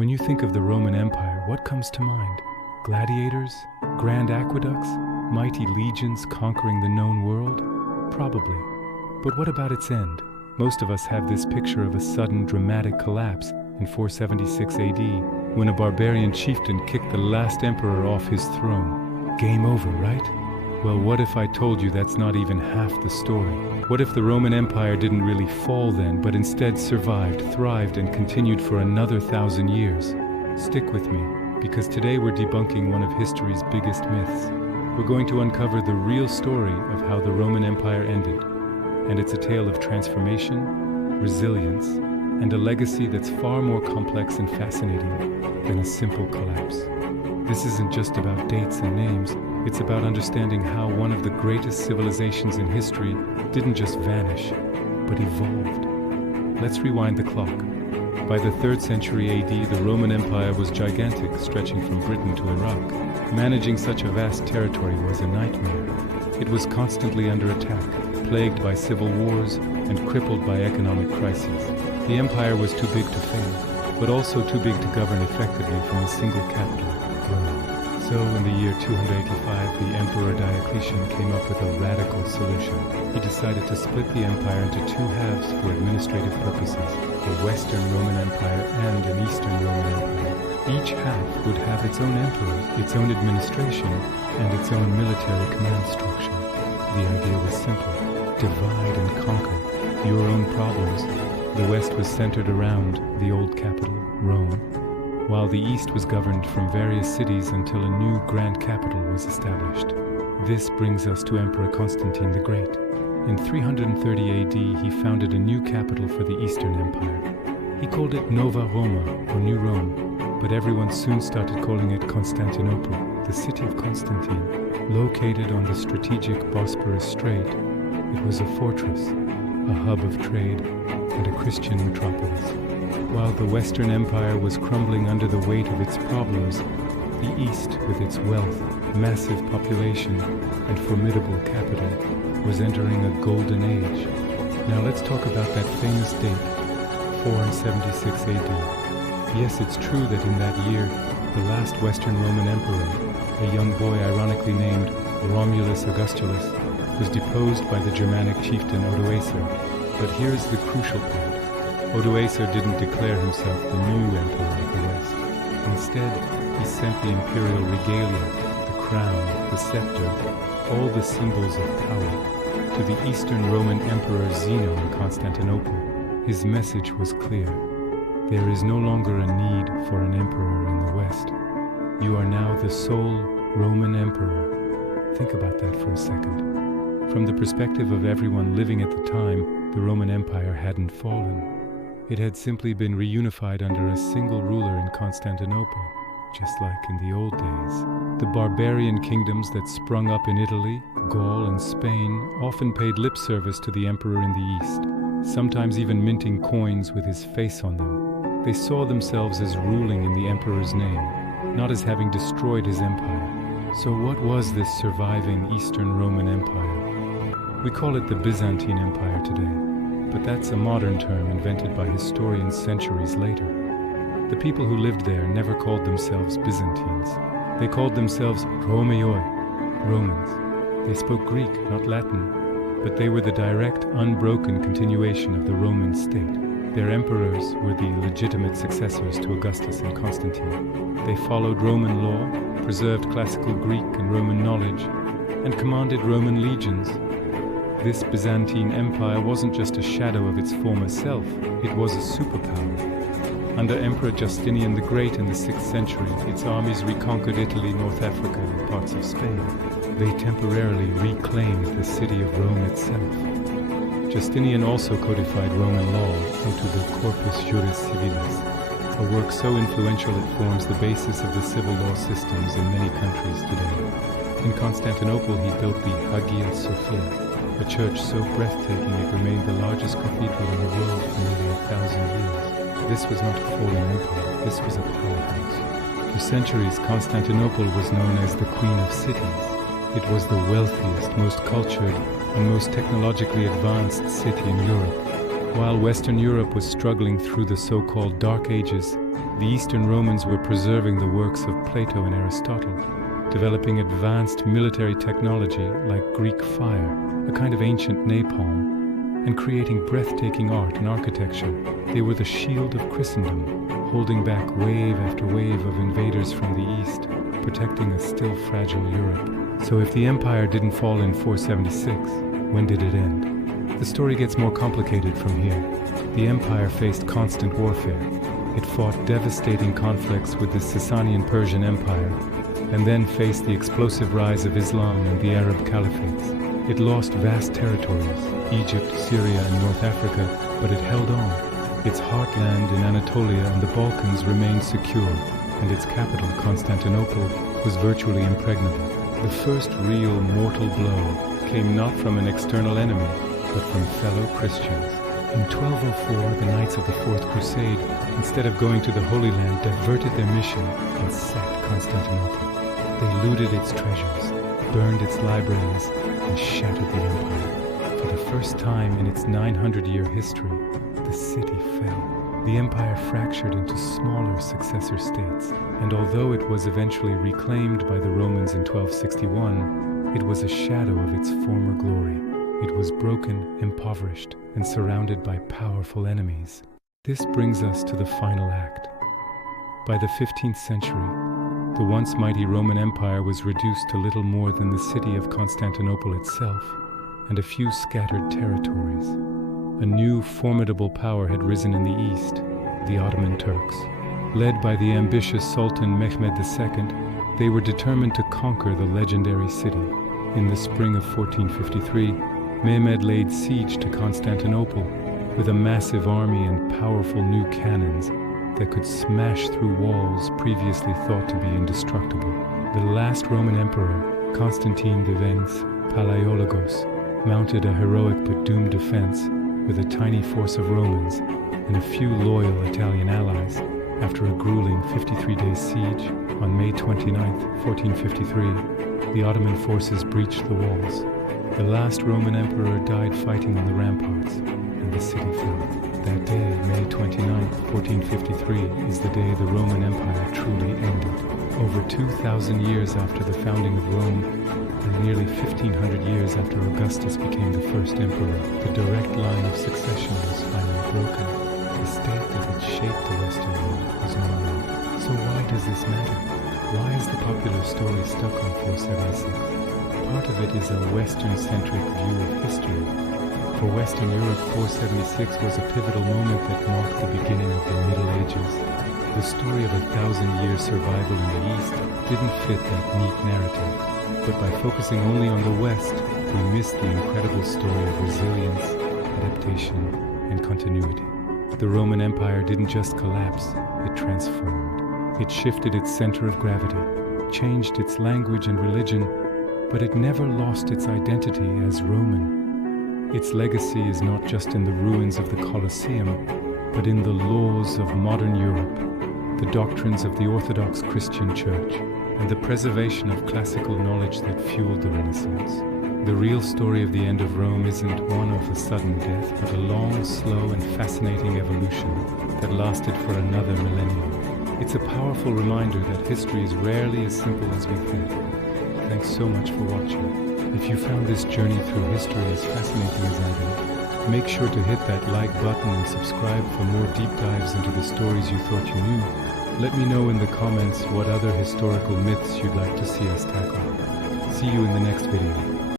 When you think of the Roman Empire, what comes to mind? Gladiators? Grand aqueducts? Mighty legions conquering the known world? Probably. But what about its end? Most of us have this picture of a sudden dramatic collapse in 476 AD, when a barbarian chieftain kicked the last emperor off his throne. Game over, right? Well, what if I told you that's not even half the story? What if the Roman Empire didn't really fall then, but instead survived, thrived, and continued for another 1,000 years? Stick with me, because today we're debunking one of history's biggest myths. We're going to uncover the real story of how the Roman Empire ended, and it's a tale of transformation, resilience, and a legacy that's far more complex and fascinating than a simple collapse. This isn't just about dates and names, it's about understanding how one of the greatest civilizations in history didn't just vanish, but evolved. Let's rewind the clock. By the 3rd century AD, the Roman Empire was gigantic, stretching from Britain to Iraq. Managing such a vast territory was a nightmare. It was constantly under attack, plagued by civil wars and crippled by economic crises. The empire was too big to fail, but also too big to govern effectively from a single capital, Rome. So, in the year 285, the Emperor Diocletian came up with a radical solution. He decided to split the empire into two halves for administrative purposes, a Western Roman Empire and an Eastern Roman Empire. Each half would have its own emperor, its own administration, and its own military command structure. The idea was simple: divide and conquer your own problems. The West was centered around the old capital, Rome, while the East was governed from various cities until a new grand capital was established. This brings us to Emperor Constantine the Great. In 330 AD, he founded a new capital for the Eastern Empire. He called it Nova Roma, or New Rome, but everyone soon started calling it Constantinople, the city of Constantine. Located on the strategic Bosporus Strait, it was a fortress, a hub of trade, and a Christian metropolis. While the Western Empire was crumbling under the weight of its problems, the East, with its wealth, massive population, and formidable capital, was entering a golden age. Now let's talk about that famous date, 476 AD. Yes, it's true that in that year, the last Western Roman emperor, a young boy ironically named Romulus Augustulus, was deposed by the Germanic chieftain Odoacer. But here's the crucial part. Odoacer didn't declare himself the new emperor of the West. Instead, he sent the imperial regalia, the crown, the scepter, all the symbols of power, to the Eastern Roman Emperor Zeno in Constantinople. His message was clear. There is no longer a need for an emperor in the West. You are now the sole Roman emperor. Think about that for a second. From the perspective of everyone living at the time, the Roman Empire hadn't fallen. It had simply been reunified under a single ruler in Constantinople, just like in the old days. The barbarian kingdoms that sprung up in Italy, Gaul, and Spain often paid lip service to the emperor in the East, sometimes even minting coins with his face on them. They saw themselves as ruling in the emperor's name, not as having destroyed his empire. So what was this surviving Eastern Roman Empire? We call it the Byzantine Empire today, but that's a modern term invented by historians centuries later. The people who lived there never called themselves Byzantines. They called themselves Romaioi, Romans. They spoke Greek, not Latin, but they were the direct, unbroken continuation of the Roman state. Their emperors were the legitimate successors to Augustus and Constantine. They followed Roman law, preserved classical Greek and Roman knowledge, and commanded Roman legions. This Byzantine Empire wasn't just a shadow of its former self, it was a superpower. Under Emperor Justinian the Great in the 6th century, its armies reconquered Italy, North Africa, and parts of Spain. They temporarily reclaimed the city of Rome itself. Justinian also codified Roman law into the Corpus Juris Civilis, a work so influential it forms the basis of the civil law systems in many countries today. In Constantinople, he built the Hagia Sophia, a church so breathtaking it remained the largest cathedral in the world for nearly 1,000 years. This was not a fallen empire, this was a powerhouse. For centuries, Constantinople was known as the Queen of Cities. It was the wealthiest, most cultured, and most technologically advanced city in Europe. While Western Europe was struggling through the so-called Dark Ages, The Eastern Romans were preserving the works of Plato and Aristotle, developing advanced military technology like Greek fire, a kind of ancient napalm, and creating breathtaking art and architecture. They were the shield of Christendom, holding back wave after wave of invaders from the east, protecting a still fragile Europe. So if the empire didn't fall in 476, when did it end? The story gets more complicated from here. The empire faced constant warfare. It fought devastating conflicts with the Sasanian Persian Empire, and then faced the explosive rise of Islam and the Arab caliphates. It lost vast territories, Egypt, Syria, and North Africa, but it held on. Its heartland in Anatolia and the Balkans remained secure, and its capital, Constantinople, was virtually impregnable. The first real mortal blow came not from an external enemy, but from fellow Christians. In 1204, the Knights of the Fourth Crusade, instead of going to the Holy Land, diverted their mission and sacked Constantinople. They looted its treasures, burned its libraries, and shattered the empire. For the first time in its 900-year history, the city fell. The empire fractured into smaller successor states, and although it was eventually reclaimed by the Romans in 1261, it was a shadow of its former glory. It was broken, impoverished, and surrounded by powerful enemies. This brings us to the final act. By the 15th century, the once mighty Roman Empire was reduced to little more than the city of Constantinople itself and a few scattered territories. A new, formidable power had risen in the east, the Ottoman Turks. Led by the ambitious Sultan Mehmed II, they were determined to conquer the legendary city. In the spring of 1453, Mehmed laid siege to Constantinople with a massive army and powerful new cannons that could smash through walls previously thought to be indestructible. The last Roman emperor, Constantine the Venice Palaiologos, mounted a heroic but doomed defense with a tiny force of Romans and a few loyal Italian allies. After a grueling 53-day siege, on May 29, 1453, the Ottoman forces breached the walls. The last Roman emperor died fighting on the ramparts, and the city fell. That day, May 29, 1453, is the day the Roman Empire truly ended. Over 2,000 years after the founding of Rome, and nearly 1,500 years after Augustus became the first emperor, the direct line of succession was finally broken. The state that had shaped the Western world was no more. So why does this matter? Why is the popular story stuck on 476? Part of it is a Western-centric view of history. For Western Europe, 476 was a pivotal moment that marked the beginning of the Middle Ages. The story of 1,000-year survival in the East didn't fit that neat narrative. But by focusing only on the West, we missed the incredible story of resilience, adaptation, and continuity. The Roman Empire didn't just collapse, it transformed. It shifted its center of gravity, changed its language and religion, but it never lost its identity as Roman. Its legacy is not just in the ruins of the Colosseum, but in the laws of modern Europe, the doctrines of the Orthodox Christian Church, and the preservation of classical knowledge that fueled the Renaissance. The real story of the end of Rome isn't one of a sudden death, but a long, slow, and fascinating evolution that lasted for another millennium. It's a powerful reminder that history is rarely as simple as we think. Thanks so much for watching. If you found this journey through history as fascinating as I did, make sure to hit that like button and subscribe for more deep dives into the stories you thought you knew. Let me know in the comments what other historical myths you'd like to see us tackle. See you in the next video.